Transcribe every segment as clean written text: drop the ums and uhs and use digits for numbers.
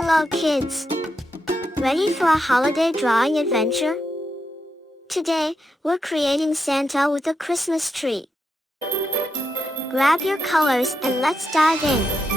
Hello kids! Ready for a holiday drawing adventure? Today, we're creating Santa with a Christmas tree. Grab your colors and let's dive in.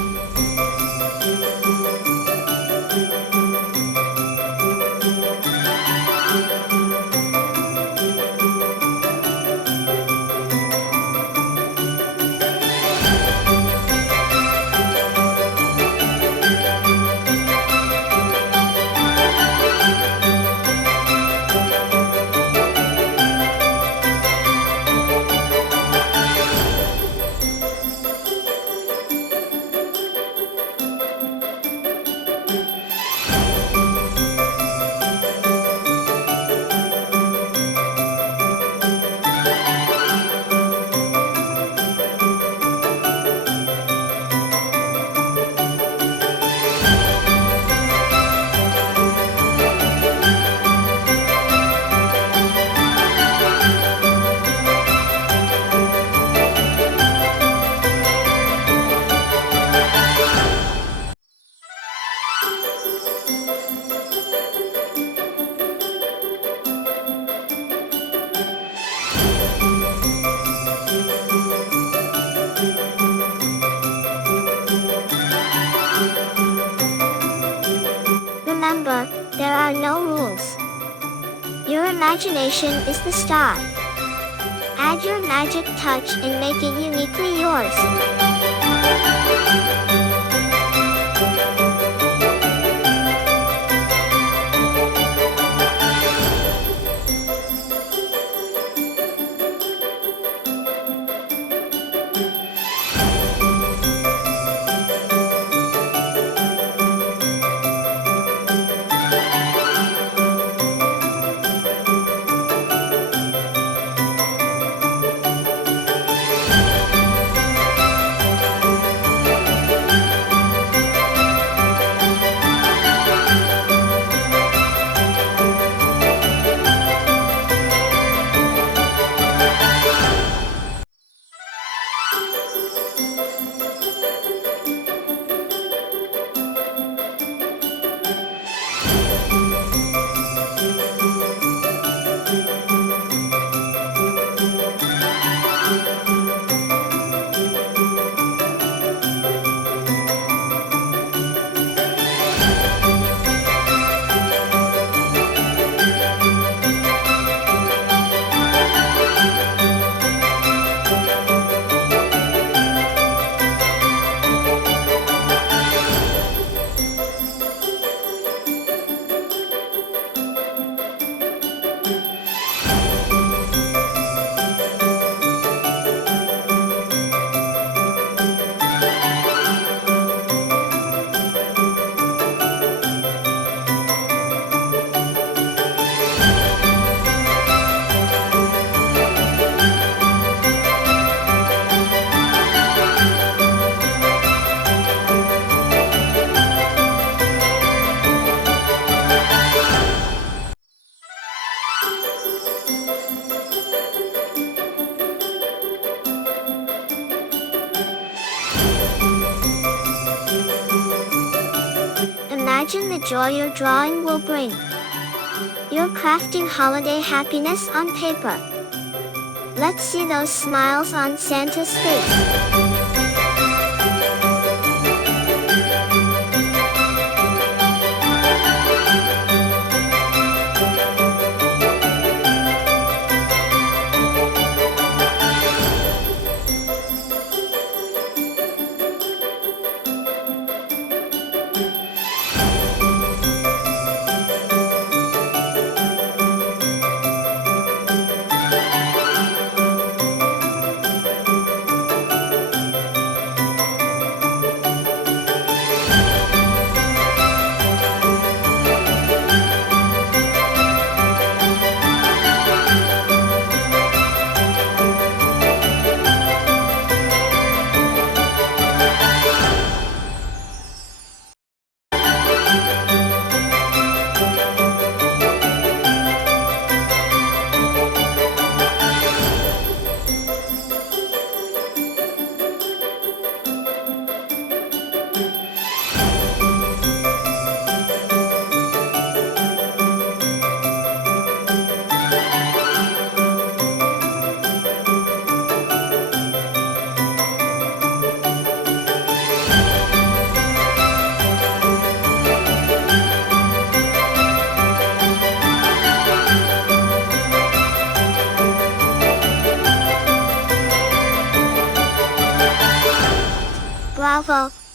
Remember, there are no rules. Your imagination is the star. Add your magic touch and make it uniquely yours. Imagine the joy your drawing will bring. You're crafting holiday happiness on paper. Let's see those smiles on Santa's face.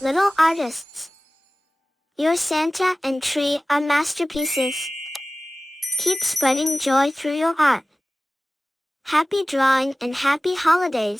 little artists. Your Santa and tree are masterpieces. Keep spreading joy through your art. Happy drawing and happy holidays!